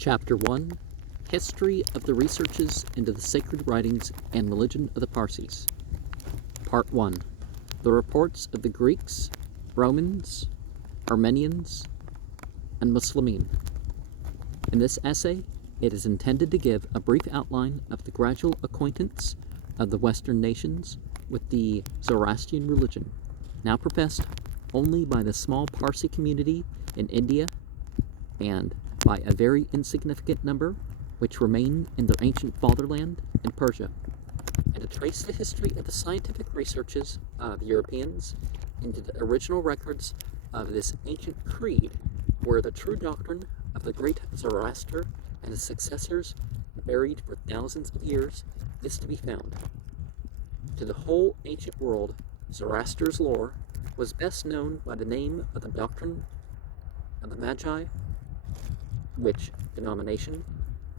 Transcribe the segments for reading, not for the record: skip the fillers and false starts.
Chapter 1 History of the Researches into the Sacred Writings and Religion of the Parsis. Part 1 The Reports of the Greeks, Romans, Armenians, and Muslimin. In this essay, it is intended to give a brief outline of the gradual acquaintance of the Western nations with the Zoroastrian religion, now professed only by the small Parsi community in India and by a very insignificant number which remain in their ancient fatherland in Persia, and to trace the history of the scientific researches of Europeans into the original records of this ancient creed, where the true doctrine of the great Zoroaster and his successors, buried for thousands of years, is to be found. To the whole ancient world, Zoroaster's lore was best known by the name of the doctrine of the Magi, which denomination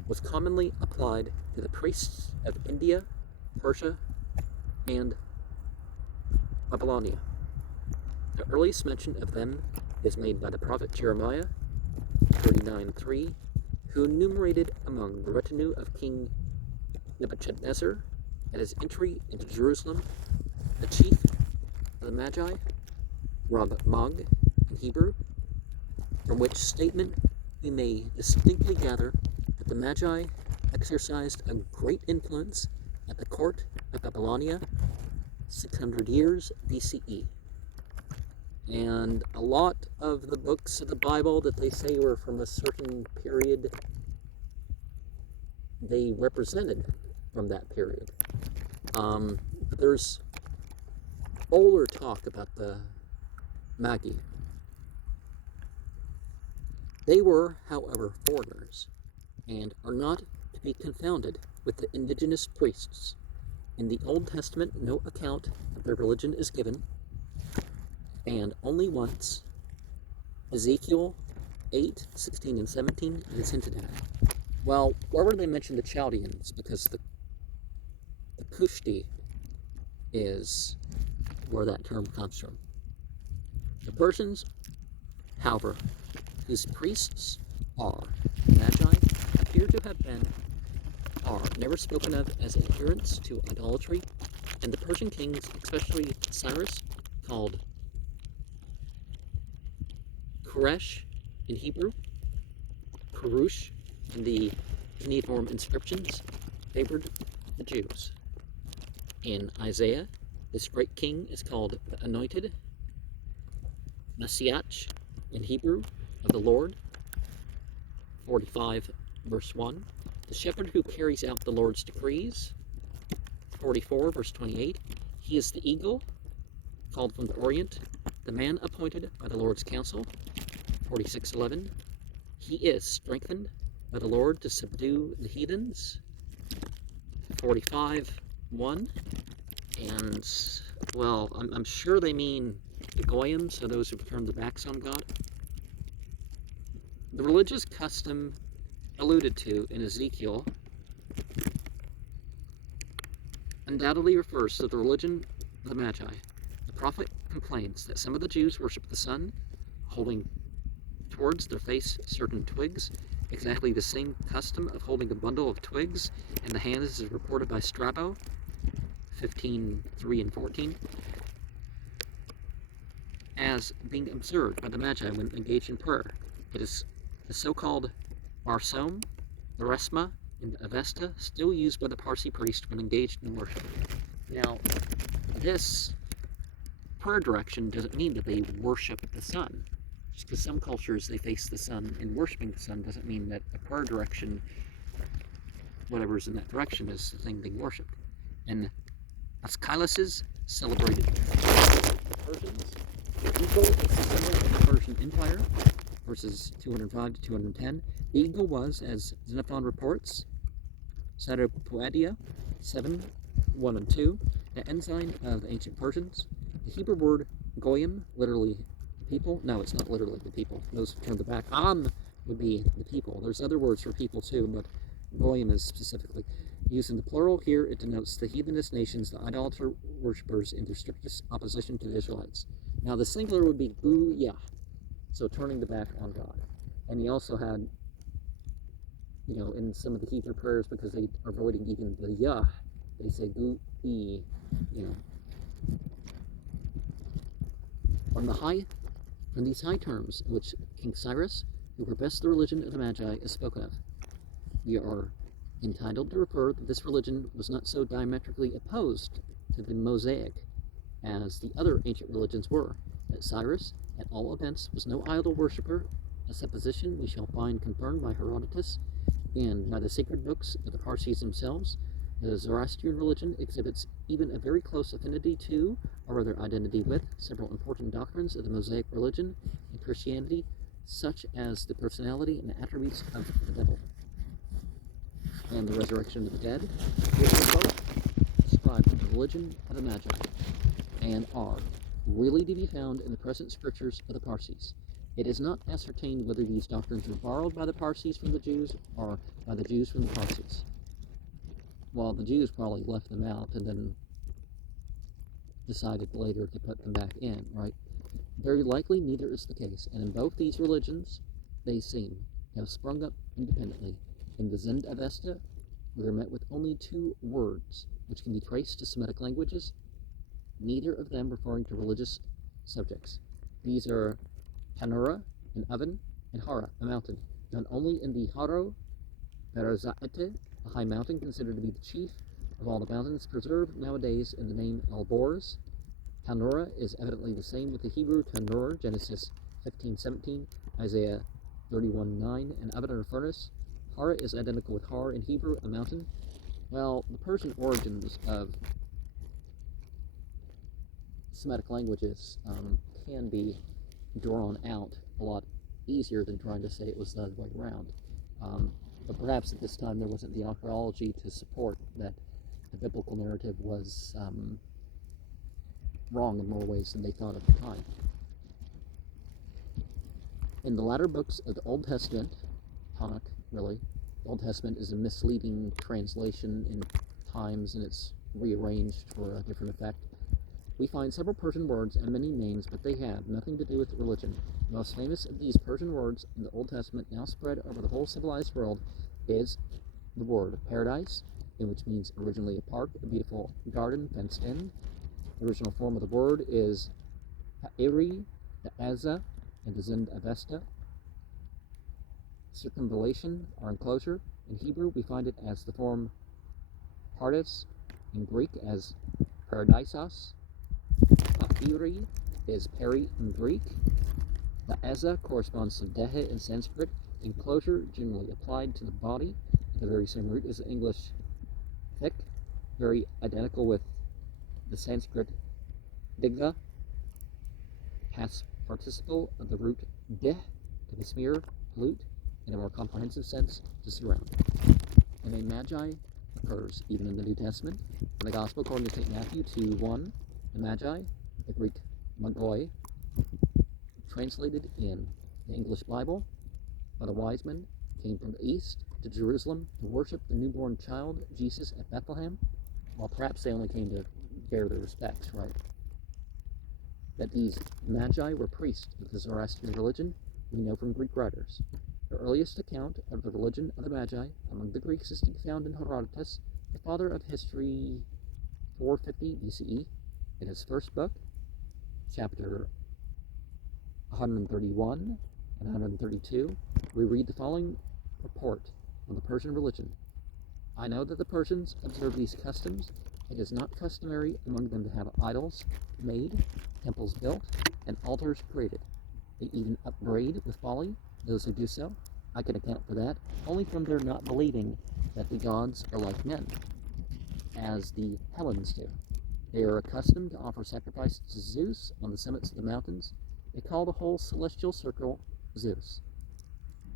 was commonly applied to the priests of India, Persia, and Babylonia. The earliest mention of them is made by the prophet Jeremiah 39:3, who enumerated among the retinue of King Nebuchadnezzar at his entry into Jerusalem the chief of the Magi, Haug in Hebrew, from which statement we may distinctly gather that the Magi exercised a great influence at the court of Babylonia 600 years BCE. And a lot of the books of the Bible that they say were from a certain period, they represented from that period. But there's older talk about the Magi. They were, however, foreigners, and are not to be confounded with the indigenous priests. In the Old Testament, no account of their religion is given, and only once, Ezekiel 8, 16, and 17, is hinted at. Well, wherever they mention the Chaldeans, because the Kushti is where that term comes from. The Persians, however, whose priests are Magi, appear to have been, are never spoken of as adherents to idolatry, and the Persian kings, especially Cyrus, called Koresh in Hebrew, Kurush in the cuneiform inscriptions, favored the Jews. In Isaiah, this great king is called the Anointed, Messiach in Hebrew, of the Lord, 45 verse 1. The shepherd who carries out the Lord's decrees, 44 verse 28. He is the eagle, called from the Orient, the man appointed by the Lord's counsel, 46:11. He is strengthened by the Lord to subdue the heathens, 45:1. And, well, I'm sure they mean the Goyim, so those who turn their backs on God. The religious custom alluded to in Ezekiel undoubtedly refers to the religion of the Magi. The prophet complains that some of the Jews worship the sun, holding towards their face certain twigs. Exactly the same custom of holding a bundle of twigs in the hands is reported by Strabo 15:3 and 14 as being observed by the Magi when engaged in prayer. It is the so-called Barsom, the Resma, and Avesta, still used by the Parsi priest when engaged in worship. Now, this prayer direction doesn't mean that they worship the sun. Just because some cultures they face the sun and worshiping the sun doesn't mean that the prayer direction, whatever's in that direction, is the thing being worshipped. And Aeschyluses celebrated the Persians. The eagle is the symbol of the Persian Empire, verses 205 to 210. The eagle was, as Xenophon reports, Saropoedia 7, 1 and 2, the ensign of the ancient Persians. The Hebrew word goyim, literally people. No, it's not literally the people. Those who turn the back on would be the people. There's other words for people too, but goyim is specifically used in the plural. Here it denotes the heathenist nations, the idolater worshippers in their strictest opposition to the Israelites. Now the singular would be guya, so turning the back on God. And he also had in some of the Hebrew prayers, because they are avoiding even the Yah, they say gu, e, From these high terms in which King Cyrus, who professed the religion of the Magi, is spoken of, we are entitled to refer that this religion was not so diametrically opposed to the Mosaic as the other ancient religions were, that Cyrus, at all events, was no idol worshipper, a supposition we shall find confirmed by Herodotus and by the sacred books of the Parsis themselves. The Zoroastrian religion exhibits even a very close affinity to, or rather identity with, several important doctrines of the Mosaic religion and Christianity, such as the personality and attributes of the devil and the resurrection of the dead. They are both described in the religion of the Magi, and are really to be found in the present scriptures of the Parsis. It is not ascertained whether these doctrines were borrowed by the Parsis from the Jews, or by the Jews from the Parsis. Well, the Jews probably left them out and then decided later to put them back in, right? Very likely neither is the case, and in both these religions, they seem to have sprung up independently. In the Zend Avesta, we are met with only two words, which can be traced to Semitic languages, neither of them referring to religious subjects. These are Tanura, an oven, and Hara, a mountain, found only in the Haro Berazaete, a high mountain considered to be the chief of all the mountains, preserved nowadays in the name Alborz. Tanura is evidently the same with the Hebrew Tanur, Genesis 15:17, Isaiah 31:9, an oven or furnace. Hara is identical with Har in Hebrew, a mountain. Well, the Persian origins of Semitic languages can be drawn out a lot easier than trying to say it was the other way around. But perhaps at this time there wasn't the archaeology to support that the biblical narrative was wrong in more ways than they thought at the time. In the latter books of the Old Testament, Tanakh, really, the Old Testament is a misleading translation in times, and it's rearranged for a different effect. We find several Persian words and many names, but they have nothing to do with religion. The most famous of these Persian words in the Old Testament, now spread over the whole civilized world, is the word paradise, which means originally a park, a beautiful garden fenced in. The original form of the word is ha'iri, the aza, and the zend avesta. Circumvallation, or enclosure. In Hebrew, we find it as the form Parsis, in Greek as paradisos. Ha'iri is peri in Greek. The eza corresponds to dehe in Sanskrit. Enclosure, generally applied to the body, the very same root as the English thick, very identical with the Sanskrit digha, past participle of the root deh, to besmear, pollute, in a more comprehensive sense, to surround. The name Magi occurs even in the New Testament. In the Gospel according to St. Matthew 2:1, the Magi, the Greek magoi, translated in the English Bible, by the wise men, came from the east to Jerusalem to worship the newborn child, Jesus, at Bethlehem. Well, perhaps they only came to bear their respects, right? That these Magi were priests of the Zoroastrian religion, we know from Greek writers. The earliest account of the religion of the Magi among the Greeks is to be found in Herodotus, the father of history, 450 BCE, in his first book, chapter 131 and 132, we read the following report on the Persian religion. I know that the Persians observe these customs. It is not customary among them to have idols made, temples built, and altars created. They even upbraid with folly those who do so. I can account for that only from their not believing that the gods are like men, as the Hellenes do. They are accustomed to offer sacrifices to Zeus on the summits of the mountains. They call the whole celestial circle Zeus.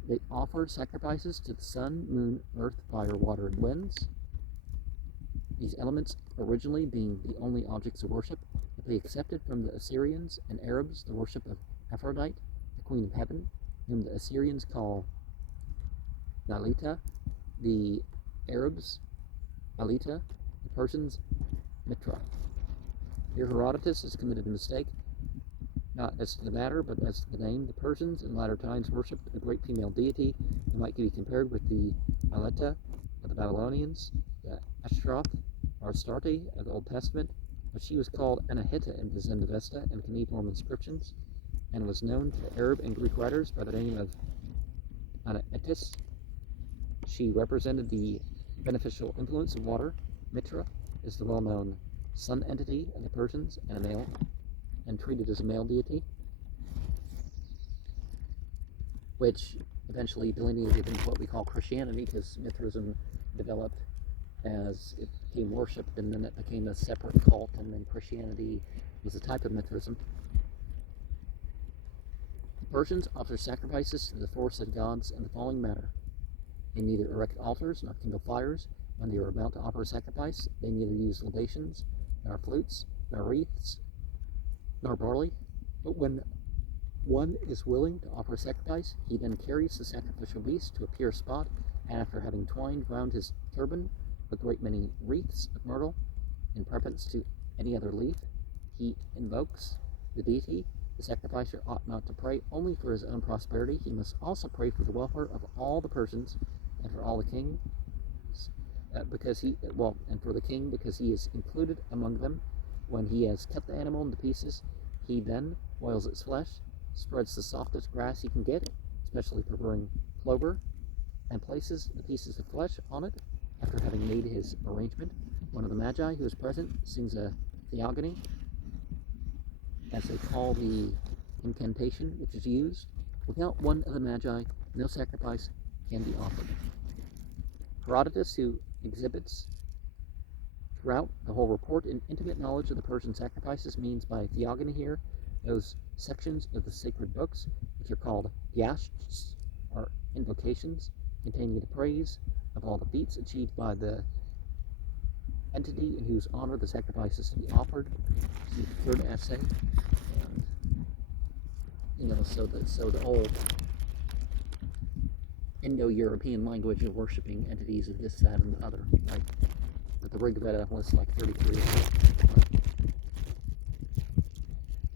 They offer sacrifices to the sun, moon, earth, fire, water, and winds. These elements originally being the only objects of worship, but they accepted from the Assyrians and Arabs the worship of Aphrodite, the queen of heaven, whom the Assyrians call Nalita, the Arabs Alita, the Persians Mitra. Here Herodotus has committed a mistake. Not as to the matter, but as to the name. The Persians in latter times worshipped a great female deity who might be compared with the Aleta of the Babylonians, the Ashtaroth or Astarte of the Old Testament, but she was called Anahita in the Zendavesta and cuneiform inscriptions, and was known to Arab and Greek writers by the name of Anaetis. She represented the beneficial influence of water. Mitra is the well-known sun entity of the Persians and a male, and treated as a male deity, which eventually delineated into what we call Christianity, because Mithraism developed as it became worshipped, and then it became a separate cult, and then Christianity was a type of Mithraism. The Persians offer sacrifices to the four said gods in the following manner. They neither erect altars nor kindle fires. When they are about to offer a sacrifice, they neither use libations, nor flutes, nor wreaths, nor barley, but when one is willing to offer a sacrifice, he then carries the sacrificial beast to a pure spot, and after having twined round his turban a great many wreaths of myrtle, in preference to any other leaf, he invokes the deity. The sacrificer ought not to pray only for his own prosperity, he must also pray for the welfare of all the Persians, and for all the kings, and for the king, because he is included among them. When he has cut the animal into pieces, he then boils its flesh, spreads the softest grass he can get, especially preferring clover, and places the pieces of flesh on it. After having made his arrangement, one of the magi who is present sings a theogony, as they call the incantation which is used. Without one of the magi, no sacrifice can be offered. Herodotus, who exhibits throughout the whole report an intimate knowledge of the Persian sacrifices, means by theogony here those sections of the sacred books which are called yashts, or invocations, containing the praise of all the feats achieved by the entity in whose honor the sacrifice is to be offered. See the third essay. And so the old Indo-European language of worshiping entities of this, that, and the other, right? But the Rig Veda lists like 33 of them.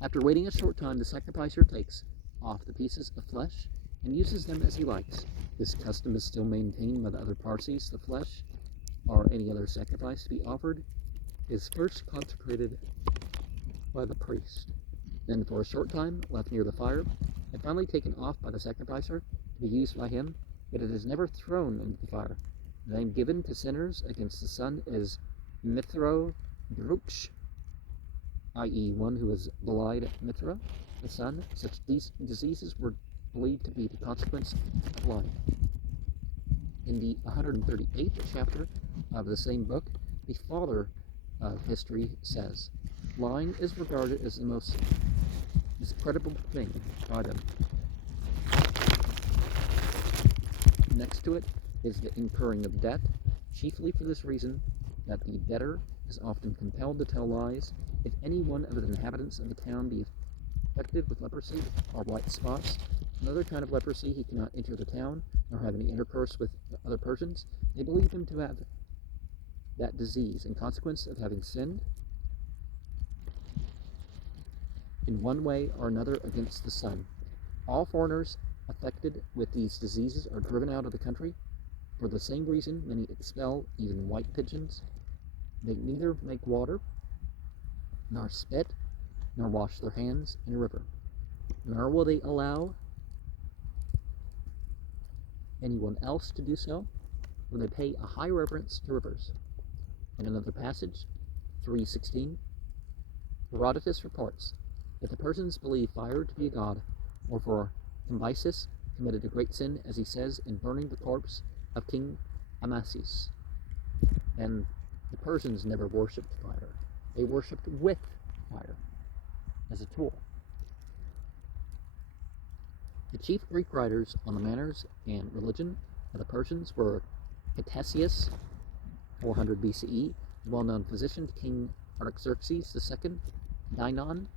After waiting a short time, the sacrificer takes off the pieces of flesh and uses them as he likes. This custom is still maintained by the other Parsis. The flesh, or any other sacrifice to be offered, is first consecrated by the priest, then for a short time left near the fire, and finally taken off by the sacrificer to be used by him, but it is never thrown into the fire. The name given to sinners against the sun is Mithro Druksh, i.e. one who has belied Mithra, the sun. Such these diseases were believed to be the consequence of lying. In the 138th chapter of the same book, the father of history says, lying is regarded as the most discreditable thing by them. Next to it is the incurring of debt, chiefly for this reason, that the debtor is often compelled to tell lies. If any one of the inhabitants of the town be affected with leprosy or white spots, another kind of leprosy, he cannot enter the town nor have any intercourse with other Persians. They believe him to have that disease in consequence of having sinned in one way or another against the sun. All foreigners affected with these diseases are driven out of the country. For the same reason, many expel even white pigeons. They neither make water, nor spit, nor wash their hands in a river, nor will they allow anyone else to do so, for they pay a high reverence to rivers. In another passage, 3:16, Herodotus reports that the Persians believe fire to be a god, wherefore Cambyses committed a great sin, as he says, in burning the corpse of King Amasis. And the Persians never worshipped fire. They worshipped with fire as a tool. The chief Greek writers on the manners and religion of the Persians were Ctesias, 400 BCE, the well-known physician to King Artaxerxes II, Dinon,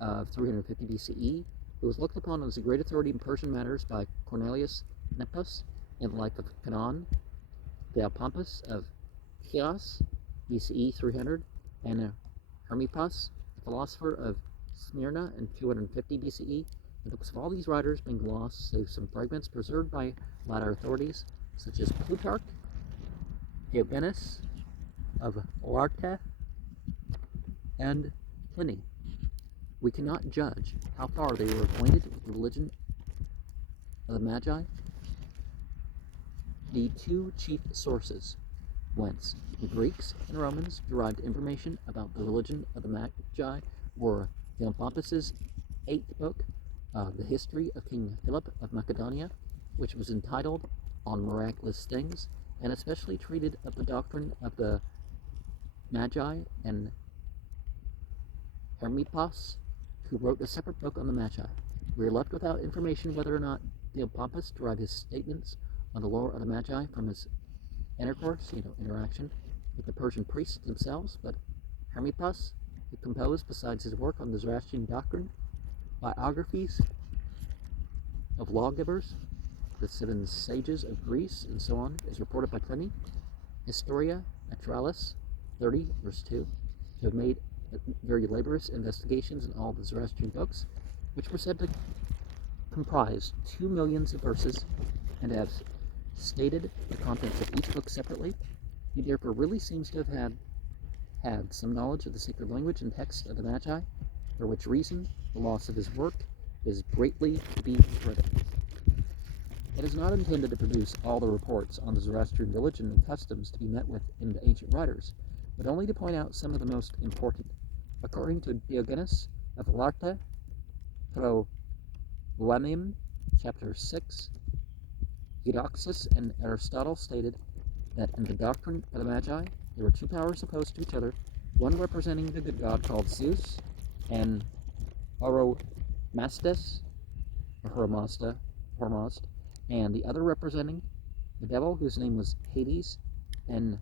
of 350 BCE, who was looked upon as a great authority in Persian matters by Cornelius Nepos in the life of Canaan, Theopompus of Chios, BCE 300, and Hermippus, a philosopher of Smyrna in 250 BCE. The books of all these writers being lost, save some fragments preserved by latter authorities, such as Plutarch, Diogenes of Larta, and Pliny. We cannot judge how far they were acquainted with the religion of the Magi. The two chief sources whence the Greeks and Romans derived information about the religion of the Magi were Theopompos's 8th book, The History of King Philip of Macedonia, which was entitled On Miraculous Things, and especially treated of the doctrine of the Magi, and Hermippos, who wrote a separate book on the Magi. We are left without information whether or not Theopompus derived his statements on the lore of the Magi from his interaction with the Persian priests themselves, but Hermippos, who composed, besides his work on the Zoroastrian doctrine, biographies of lawgivers, the 7 sages of Greece, and so on, is reported by Pliny, Historia Naturalis 30, verse 2, to have made very laborious investigations in all the Zoroastrian books, which were said to comprise 2 millions of verses, and have stated the contents of each book separately. He therefore really seems to have had some knowledge of the sacred language and text of the Magi, for which reason the loss of his work is greatly to be regretted. It is not intended to produce all the reports on the Zoroastrian religion and customs to be met with in the ancient writers, but only to point out some of the most important. According to Diogenes of Larta, Proemim, chapter 6, Eudoxus and Aristotle stated that in the doctrine of the Magi, there were 2 powers opposed to each other, one representing the good god called Zeus, and Oromasdes, or Hormazd, and the other representing the devil, whose name was Hades, and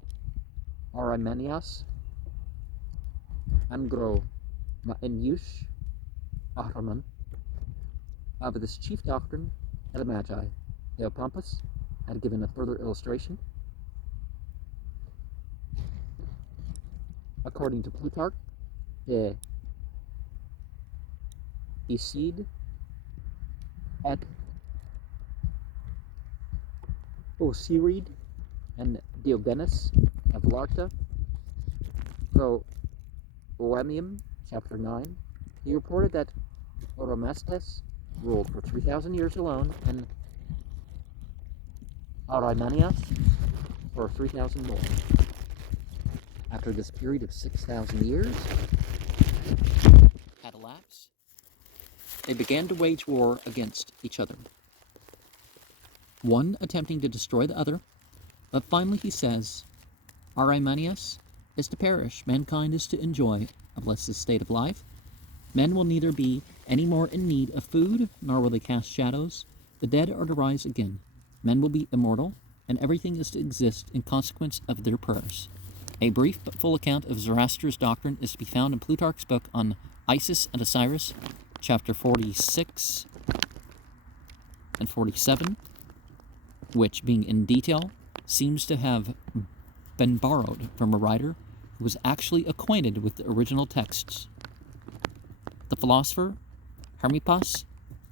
Armenians, Angro Ma'enyush Ahraman. Of this chief doctrine of the Magi, Theopompus had given a further illustration. According to Plutarch, the Isid et Osirid and Diogenes of Larta, Proemium, chapter 9, he reported that Oromasdes ruled for 3,000 years alone, and Armenians for 3,000 more. After this period of 6,000 years had elapsed, they began to wage war against each other, one attempting to destroy the other, but finally he says, Armenius is to perish, mankind is to enjoy a blessed state of life. Men will neither be any more in need of food, nor will they cast shadows. The dead are to rise again. Men will be immortal, and everything is to exist in consequence of their prayers. A brief but full account of Zoroaster's doctrine is to be found in Plutarch's book on Isis and Osiris, chapter 46 and 47, which, being in detail, seems to have been borrowed from a writer who was actually acquainted with the original texts. The philosopher Hermippos,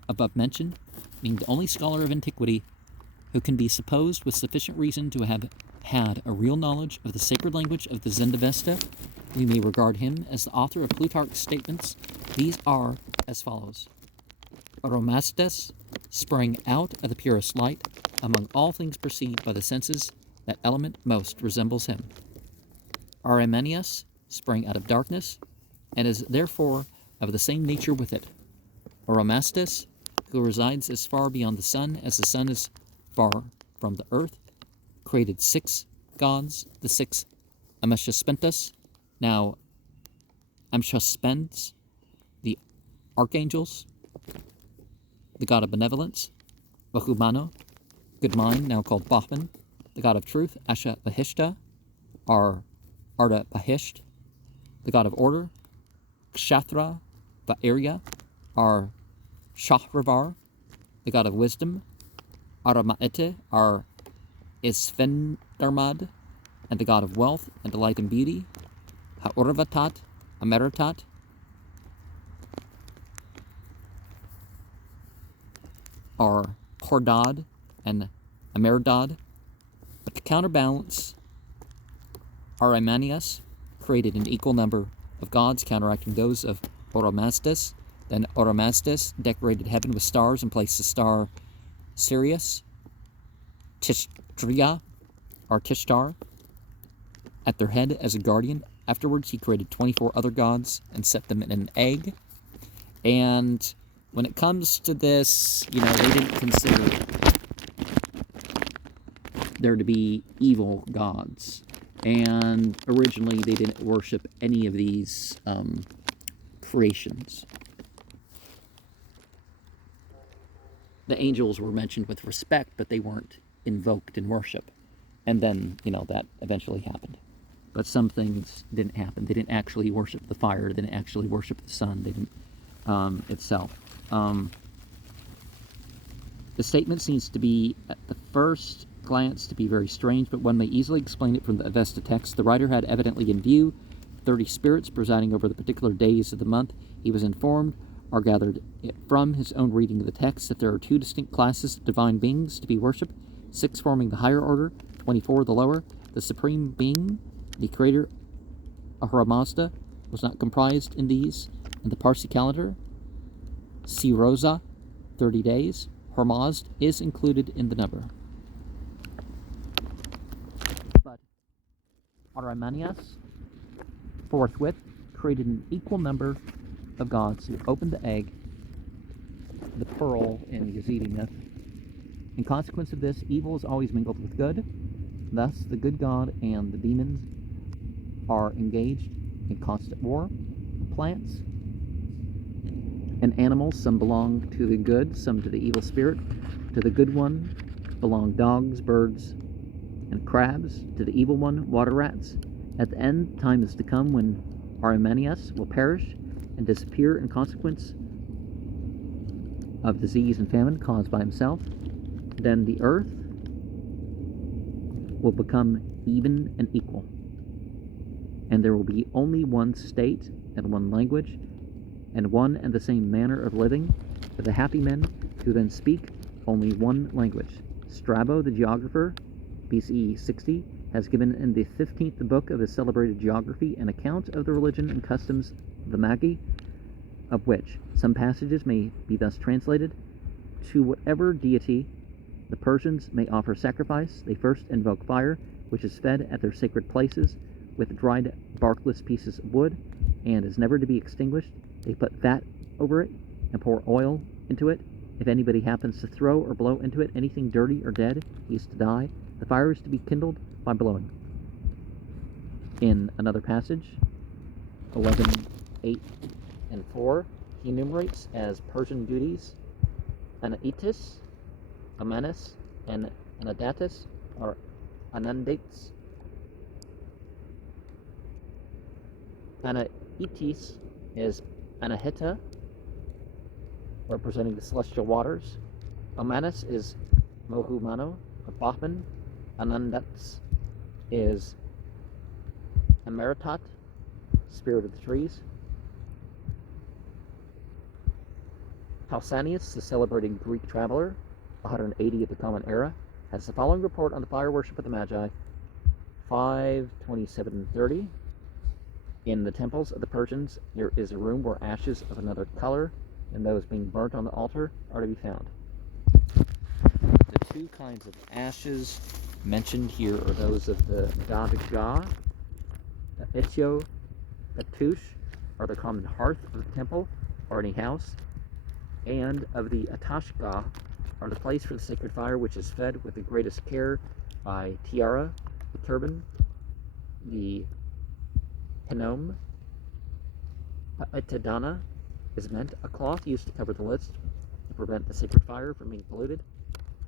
above mentioned, being the only scholar of antiquity who can be supposed with sufficient reason to have had a real knowledge of the sacred language of the Zendavesta, we may regard him as the author of Plutarch's statements. These are as follows. Oromasdes sprang out of the purest light, among all things perceived by the senses, that element most resembles him. Armenius sprang out of darkness, and is therefore of the same nature with it. Oromasdes, who resides as far beyond the sun as the sun is far from the earth, created 6 gods, the 6 Ameshaspentas, now Amshaspens, the archangels, the god of benevolence, Bahumano, good mind, now called Bahman, the god of truth, Asha Bahishta, or Arda Bahisht, the god of order, Kshathra Vairya, or Shahravar, the god of wisdom, Aramaete, or Isvendarmad, and the god of wealth and delight and beauty, Haurvatat, Ameratat, are Hordad and Amerdad. But to counterbalance, Armenians created an equal number of gods, counteracting those of Oromazdes. Then Oromazdes decorated heaven with stars and placed the star Sirius, Tishtria, or Tishtar, at their head as a guardian. Afterwards, he created 24 other gods and set them in an egg. And when it comes to this, they didn't consider there to be evil gods. And originally, they didn't worship any of these creations. The angels were mentioned with respect, but they weren't invoked in worship. And then, that eventually happened. But some things didn't happen. They didn't actually worship the fire. They didn't actually worship the sun. They didn't itself. The statement seems to be, at the first glance, to be very strange, but one may easily explain it from the Avesta text. The writer had evidently in view 30 spirits presiding over the particular days of the month. He was informed, or gathered from his own reading of the text, that there are 2 distinct classes of divine beings to be worshipped, 6 forming the higher order, 24 the lower. The supreme being, the creator Ahura Mazda, was not comprised in these. In the Parsi calendar, Siroza, 30 days, Hormazd is included in the number. But Armenians forthwith created an equal number of gods who opened the egg, the pearl in Yazidi myth. In consequence of this, evil is always mingled with good. Thus, the good god and the demons are engaged in constant war. Plants and animals, some belong to the good, some to the evil spirit. To the good one belong dogs, birds, and crabs. To the evil one, water rats. At the end, time is to come when Armenians will perish and disappear in consequence of disease and famine caused by himself. Then the earth will become even and equal, and there will be only one state and one language and one and the same manner of living for the happy men who then speak only one language. Strabo, the geographer, BCE 60, has given in the 15th book of his celebrated geography an account of the religion and customs of the Magi, of which some passages may be thus translated: to whatever deity the Persians may offer sacrifice, they first invoke fire, which is fed at their sacred places with dried barkless pieces of wood, and is never to be extinguished. They put fat over it and pour oil into it. If anybody happens to throw or blow into it anything dirty or dead, he is to die. The fire is to be kindled by blowing. In another passage, 11:8 and 4, he enumerates as Persian duties Anaitis, Amenes, and Anadatis, or Anandates. Anaitis is Anahita, representing the celestial waters. Omanus is Mohumano, or Bachman. Anandats is Emeritat, spirit of the trees. Pausanias, the celebrated Greek traveler, 180 of the Common Era, has the following report on the fire worship of the Magi: 5:27-30. In the temples of the Persians, there is a room where ashes of another color and those being burnt on the altar are to be found. The 2 kinds of ashes mentioned here are those of the Dadaga, the Etio, the Tush, or the common hearth of the temple or any house, and of the Atashga, or the place for the sacred fire, which is fed with the greatest care by Tiara, the turban, the Hinnom. Etadana is meant a cloth used to cover the lids to prevent the sacred fire from being polluted.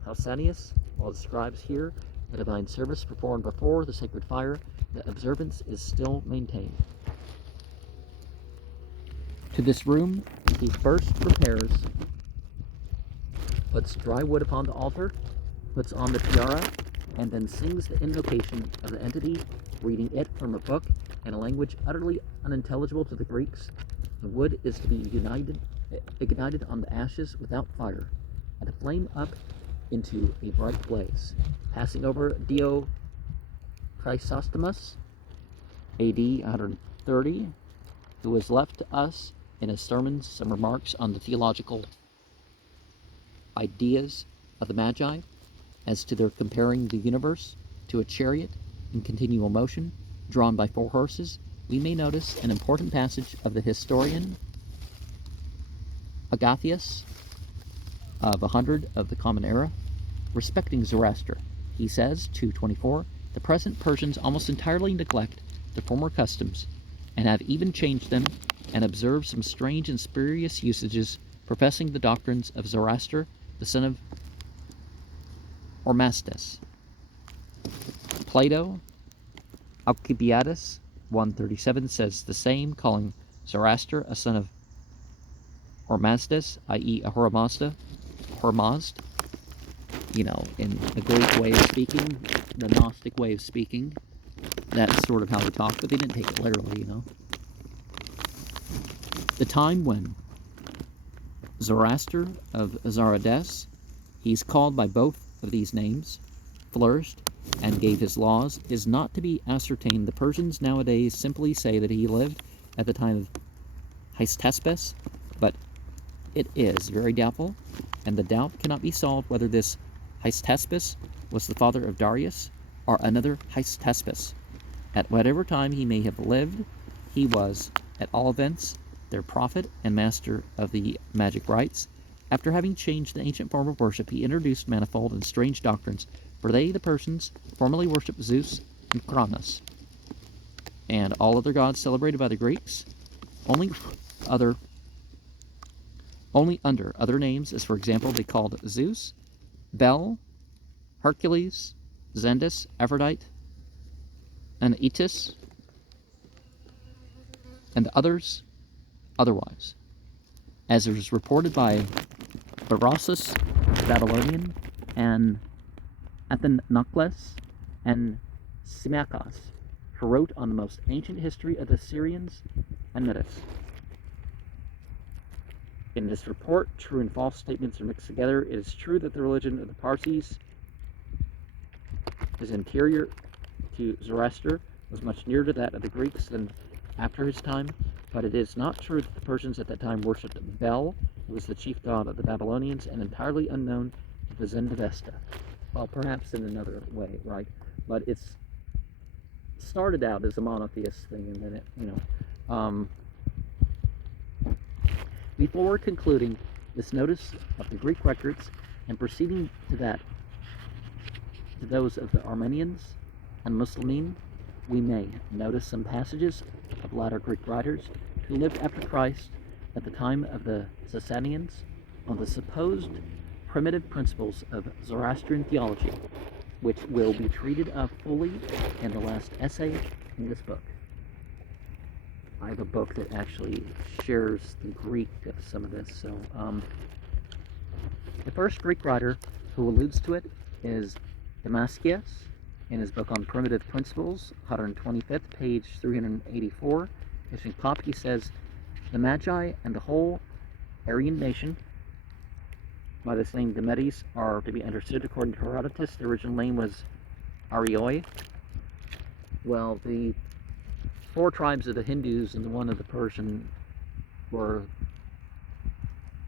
Pausanias, while describes here the divine service performed before the sacred fire, the observance is still maintained. To this room he first prepares, puts dry wood upon the altar, puts on the tiara, and then sings the invocation of the entity, reading it from a book in a language utterly unintelligible to the Greeks. The wood is to be ignited on the ashes without fire. and to flame up into a bright blaze. Passing over Dio Chrysostomus, A.D. 130, who has left to us in his sermons some remarks on the theological ideas of the Magi as to their comparing the universe to a chariot in continual motion drawn by 4 horses, we may notice an important passage of the historian Agathias of 100 of the Common Era respecting Zoroaster. He says, 224, the present Persians almost entirely neglect the former customs, and have even changed them, and observe some strange and spurious usages, professing the doctrines of Zoroaster, the son of Ormasdes. Plato, Alcibiades 137, says the same, calling Zoroaster a son of Ormasdes, i.e. a Hormazd, in the Greek way of speaking, the Gnostic way of speaking. That's sort of how they talk, but they didn't take it literally, The time when Zoroaster of Zarades, he's called by both of these names, flourished and gave his laws, is not to be ascertained. The Persians nowadays simply say that he lived at the time of Hystaspes, but it is very doubtful, and the doubt cannot be solved whether this Hystaspes was the father of Darius or another Hystaspes. At whatever time he may have lived, he was, at all events, their prophet and master of the magic rites. After having changed the ancient form of worship, he introduced manifold and strange doctrines, for they, the Persians, formerly worshipped Zeus and Kronos, and all other gods celebrated by the Greeks, only under other names, as for example, they called Zeus, Bel, Hercules, Xanthus, Aphrodite, and Etis, and the others otherwise, as is reported by Parsis, Babylonian, and Athenocles, and Symmachus, who wrote on the most ancient history of the Syrians and Medes. In this report, true and false statements are mixed together. It is true that the religion of the Parsis is anterior to Zoroaster, was much nearer to that of the Greeks than after his time, but it is not true that the Persians at that time worshipped Bel, who was the chief god of the Babylonians and entirely unknown to the Zendavesta. Well, perhaps in another way, right? But it's started out as a monotheist thing, and then it, Before concluding this notice of the Greek records and proceeding to those of the Armenians and Muslimin, we may notice some passages of latter Greek writers who lived after Christ at the time of the Sasanians on the supposed primitive principles of Zoroastrian theology, which will be treated of fully in the last essay in this book. I have a book that actually shares the Greek of some of this. So, the first Greek writer who alludes to it is Damascius in his book on primitive principles, 125th, page 384. In Pop, he says, the Magi and the whole Aryan nation, by this name Demetes, are to be understood according to Herodotus. The original name was Arioi. Well, the 4 tribes of the Hindus and the one of the Persian were,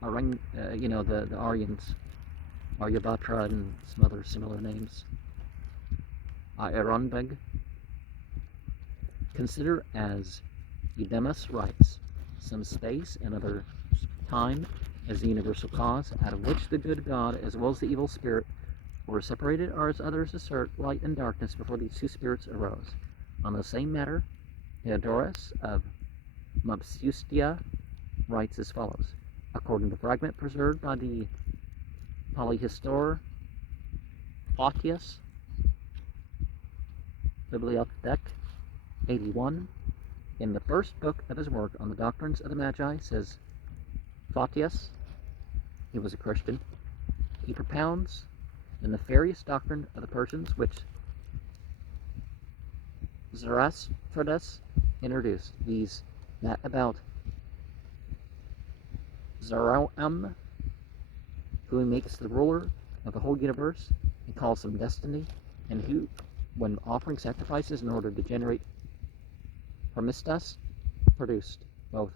the Aryans, Aryabhatra, and some other similar names. Ironbeg. Consider, as Eudemus writes, some space and other time as the universal cause, out of which the good God as well as the evil spirit were separated, or as others assert, light and darkness before these 2 spirits arose. On the same matter, Theodorus of Mopsuestia writes as follows, according to the fragment preserved by the Polyhistor Photius, Bibliothek 81, in the first book of his work on the doctrines of the Magi, says Photius, he was a Christian, he propounds the nefarious doctrine of the Persians, which Zoroastrius introduced, these that about Zoroam who he makes the ruler of the whole universe and calls him destiny, and who, when offering sacrifices in order to generate Hermistas, produced both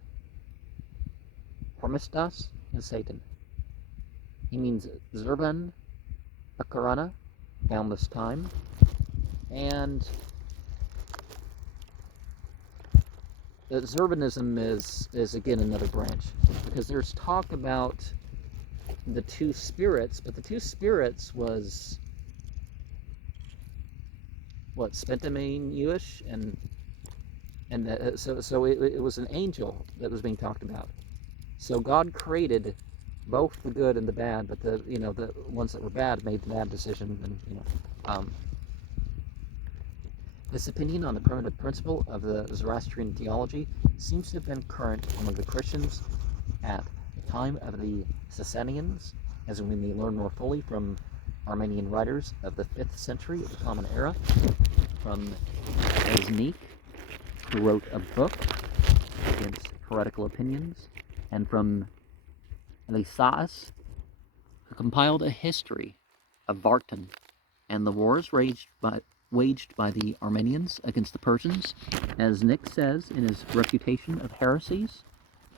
Hermistas and Satan. He means Zerban, Akarana, boundless time, and Zerbanism is again another branch, because there's talk about the two spirits, but the two spirits was what, Spentamain Yuish, so it was an angel that was being talked about. So God created both the good and the bad, but the ones that were bad made the bad decision, and this opinion on the primitive principle of the Zoroastrian theology seems to have been current among the Christians at the time of the Sasanians, as we may learn more fully from Armenian writers of the 5th century of the Common Era, from Esnik, who wrote a book against heretical opinions, and from Elisaas, who compiled a history of Vartan and the wars waged by the Armenians against the Persians, as Nick says in his Refutation of Heresies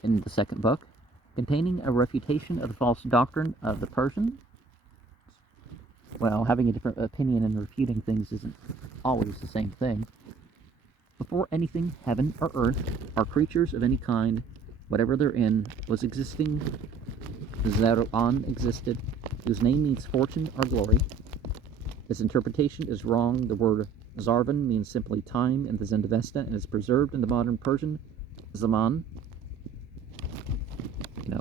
in the 2nd book, containing a refutation of the false doctrine of the Persians. Well, having a different opinion and refuting things isn't always the same thing. Before anything, heaven or earth, or creatures of any kind, whatever they're in, was existing. Zeruan existed, whose name means fortune or glory. This interpretation is wrong. The word Zarvan means simply time in the Zendavesta and is preserved in the modern Persian Zaman.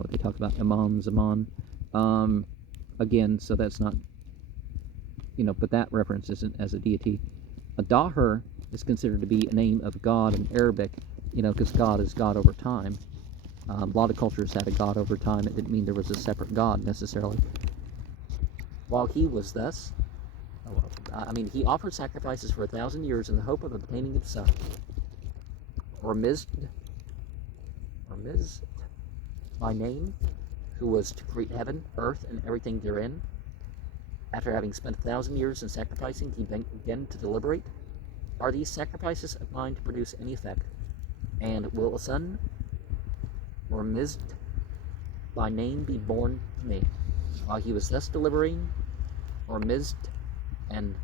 They talk about Imam Zaman. Again, so that's not, but that reference isn't as a deity. A Daher is considered to be a name of God in Arabic, because God is God over time. A lot of cultures had a God over time. It didn't mean there was a separate God necessarily. While he was thus, he offered sacrifices for 1,000 years in the hope of obtaining a son. Ormizd by name, who was to create heaven, earth, and everything therein. After having spent 1,000 years in sacrificing, he began to deliberate. Are these sacrifices of mine to produce any effect? And will a son, Ormizd by name, be born to me? While he was thus deliberating, Ormizd and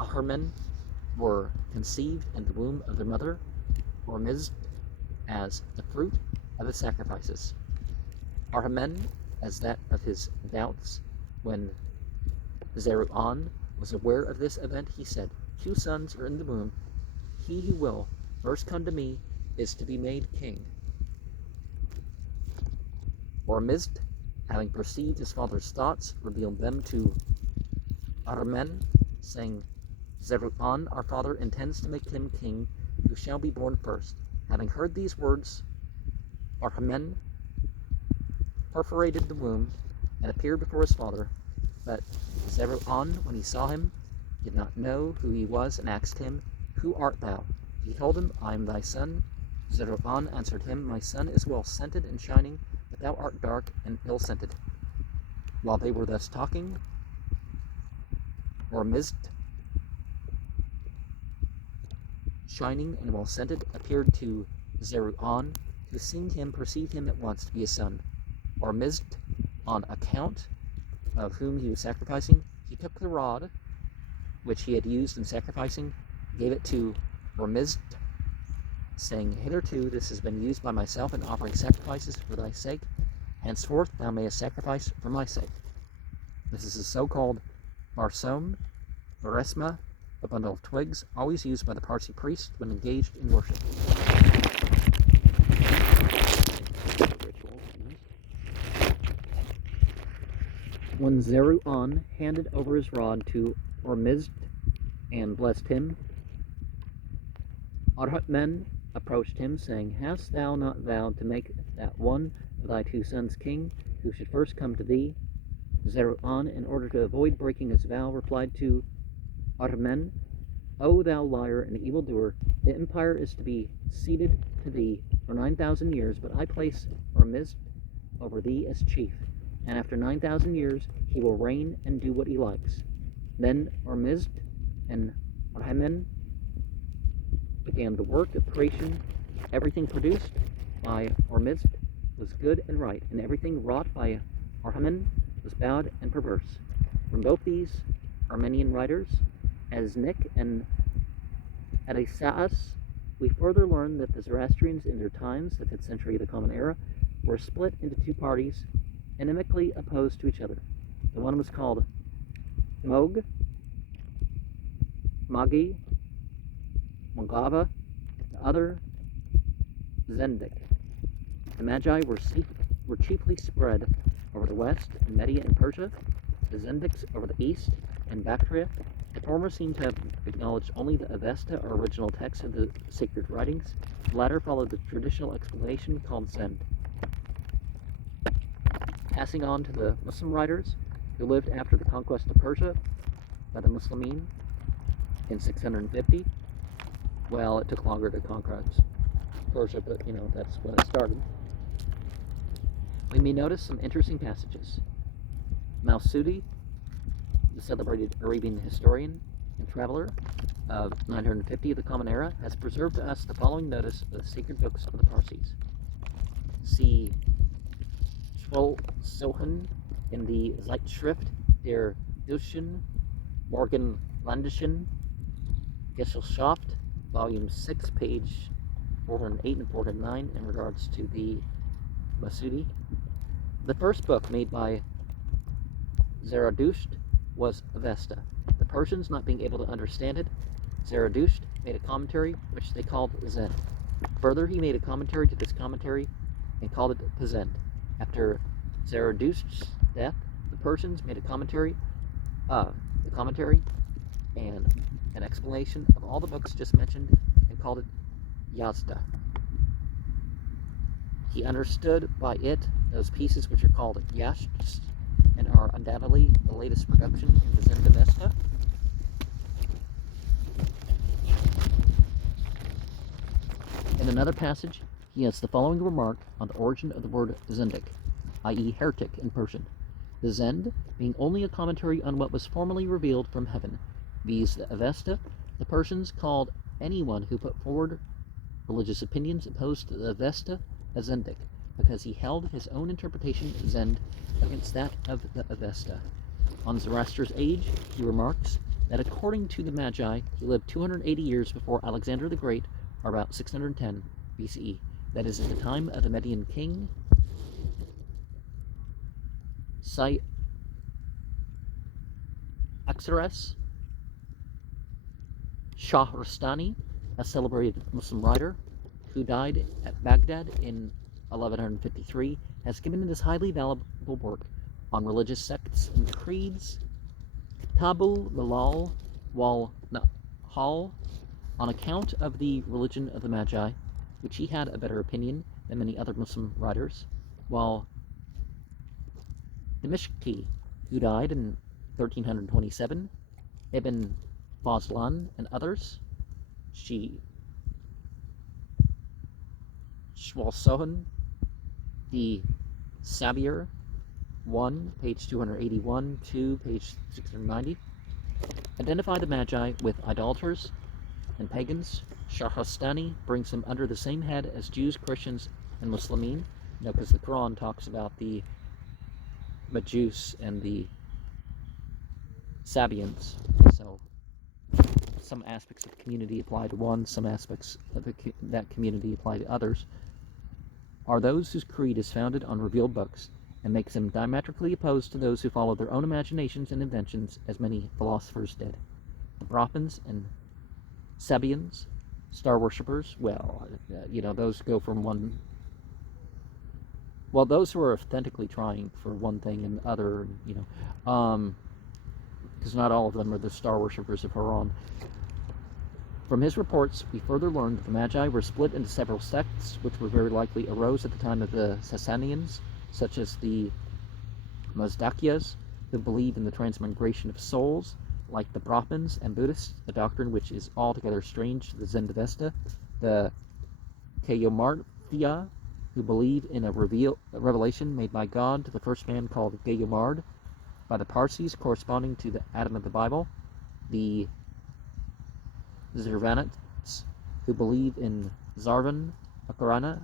Ahermen were conceived in the womb of their mother, Ormizd, as the fruit of the sacrifices. Ahermen as that of his doubts. When Zeruan was aware of this event, he said, 2 sons are in the womb. He who will first come to me is to be made king. Ormizd, having perceived his father's thoughts, revealed them to Ahermen, saying, Zeruan, our father, intends to make him king, who shall be born first. Having heard these words, Ahermen perforated the womb and appeared before his father. But Zeruan, when he saw him, did not know who he was, and asked him, Who art thou? He told him, I am thy son. Zeruan answered him, My son is well scented and shining, but thou art dark and ill-scented. While they were thus talking, Ormizd, shining and well-scented, appeared to Zeruan, who seeing him perceived him at once to be his son. Ormizd, on account of whom he was sacrificing, he took the rod which he had used in sacrificing, gave it to Ormizd, saying, Hitherto this has been used by myself in offering sacrifices for thy sake. Henceforth thou mayest sacrifice for my sake. This is a so-called barsom, baresma, a bundle of twigs, always used by the Parsi priest when engaged in worship. When Zeruan handed over his rod to Ormizd and blessed him, Ahermen approached him, saying, Hast thou not vowed to make that one of thy 2 sons king, who should first come to thee? Zeruan, in order to avoid breaking his vow, replied to Ahermen, O thou liar and evildoer, the empire is to be ceded to thee for 9,000 years, but I place Ormizd over thee as chief. and after 9,000 years he will reign and do what he likes. Then Ormizd and Orhamen began the work of creation. Everything produced by Ormizd was good and right, and everything wrought by Orhamen was bad and perverse. From both these Armenian writers, as Nick and Arisaas, we further learn that the Zoroastrians in their times, the 5th century of the Common Era, were split into two parties, inimically opposed to each other. The one was called Haug, Magi, Mongava, the other Zendik. The Magi were chiefly spread over the west in Media and Persia, the Zendiks over the east in Bactria. The former seem to have acknowledged only the Avesta, or original text of the sacred writings. The latter followed the traditional explanation called Zend. Passing on to the Muslim writers, who lived after the conquest of Persia by the Muslimin in 650. Well, it took longer to conquer Persia, but that's when it started. We may notice some interesting passages. Mausudi, the celebrated Arabian historian and traveler of 950 of the Common Era, has preserved to us the following notice of the sacred books of the Parsis. See Sohan in the Zeitschrift der Deutschen Morgenländischen Gesellschaft, volume 6, page 408 and 409, in regards to the Masudi. The first book made by Zarathustra was Avesta. The Persians not being able to understand it, Zarathustra made a commentary which they called Zend. Further, he made a commentary to this commentary and called it Pazend. After Zarathustra's death, the Persians made a commentary and an explanation of all the books just mentioned and called it Yazda. He understood by it those pieces which are called Yashts and are undoubtedly the latest production in the Zend Avesta. In another passage, he has the following remark on the origin of the word Zendik, i.e. heretic in Persian. The Zend being only a commentary on what was formerly revealed from heaven, viz. The Avesta, the Persians called anyone who put forward religious opinions opposed to the Avesta a Zendik, because he held his own interpretation of Zend against that of the Avesta. On Zoroaster's age, he remarks that according to the Magi, he lived 280 years before Alexander the Great, or about 610 BCE. That is, at the time of the Median king Cyaxares. Shahrastani, a celebrated Muslim writer who died at Baghdad in 1153, has given this highly valuable work on religious sects and creeds, Kitabul Milal wal Nahal, on account of the religion of the Magi, which he had a better opinion than many other Muslim writers, while Dimishki, who died in 1327, Ibn Fazlan and others, Shwalsohan, the Sabir 1, page 281, 2, page 690, identify the Magi with idolaters and pagans. Shahrastani brings them under the same head as Jews, Christians, and Muslimin, because the Quran talks about the Majus and the Sabians. So some aspects of the community apply to one, some aspects of that community apply to others, are those whose creed is founded on revealed books, and makes them diametrically opposed to those who follow their own imaginations and inventions, as many philosophers did. The Brahmins and Sabians, star worshippers, those go from one. Well, those who are authentically trying for one thing and other, because not all of them are the star worshippers of Haran. From his reports, we further learned that the Magi were split into several sects, which were very likely arose at the time of the Sasanians, such as the Mazdakias, who believe in the transmigration of souls, like the Brahmins and Buddhists, a doctrine which is altogether strange to the Zend Avesta, the Kayomarthia, who believe in a revelation made by God to the first man called Gayomard by the Parsis, corresponding to the Adam of the Bible. The Zervanites, who believe in Zarvan Akarana,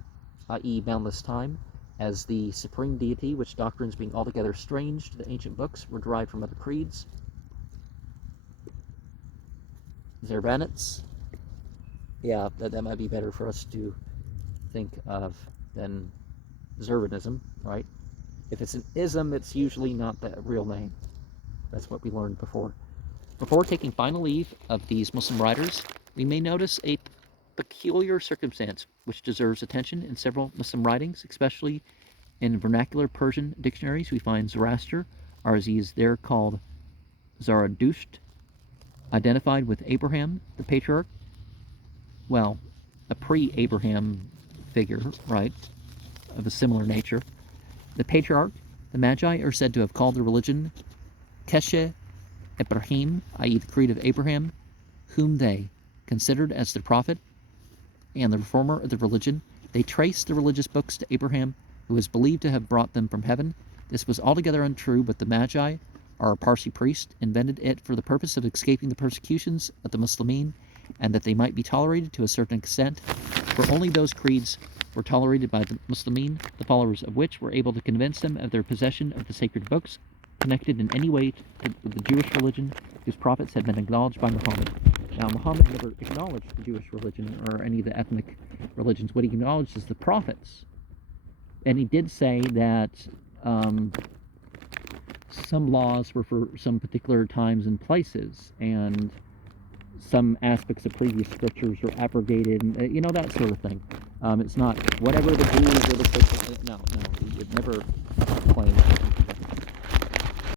i.e. boundless time, as the supreme deity, which doctrines being altogether strange to the ancient books were derived from other creeds. Zervanites, yeah, that might be better for us to think of than Zervanism, right? If it's an ism, it's usually not the real name. That's what we learned before. Before taking final leave of these Muslim writers, we may notice a peculiar circumstance which deserves attention in several Muslim writings, especially in vernacular Persian dictionaries. We find Zoroaster, or as he is there called Zaradusht, identified with Abraham, the patriarch. Well, a pre-Abraham figure, right, of a similar nature. The patriarch, the Magi, are said to have called the religion Keshe Ibrahim, i.e. the creed of Abraham, whom they considered as the prophet and the reformer of the religion. They traced the religious books to Abraham, who is believed to have brought them from heaven. This was altogether untrue, but the Magi, or Parsi priest, invented it for the purpose of escaping the persecutions of the Muslimin, and that they might be tolerated to a certain extent, for only those creeds were tolerated by the Muslimin, the followers of which were able to convince them of their possession of the sacred books, connected in any way to the Jewish religion, whose prophets had been acknowledged by Muhammad. Now, Muhammad never acknowledged the Jewish religion or any of the ethnic religions. What he acknowledged is the prophets. And he did say that some laws were for some particular times and places, and some aspects of previous scriptures are abrogated, and, that sort of thing. It's not whatever the Jews or the Christians. No, he would never claim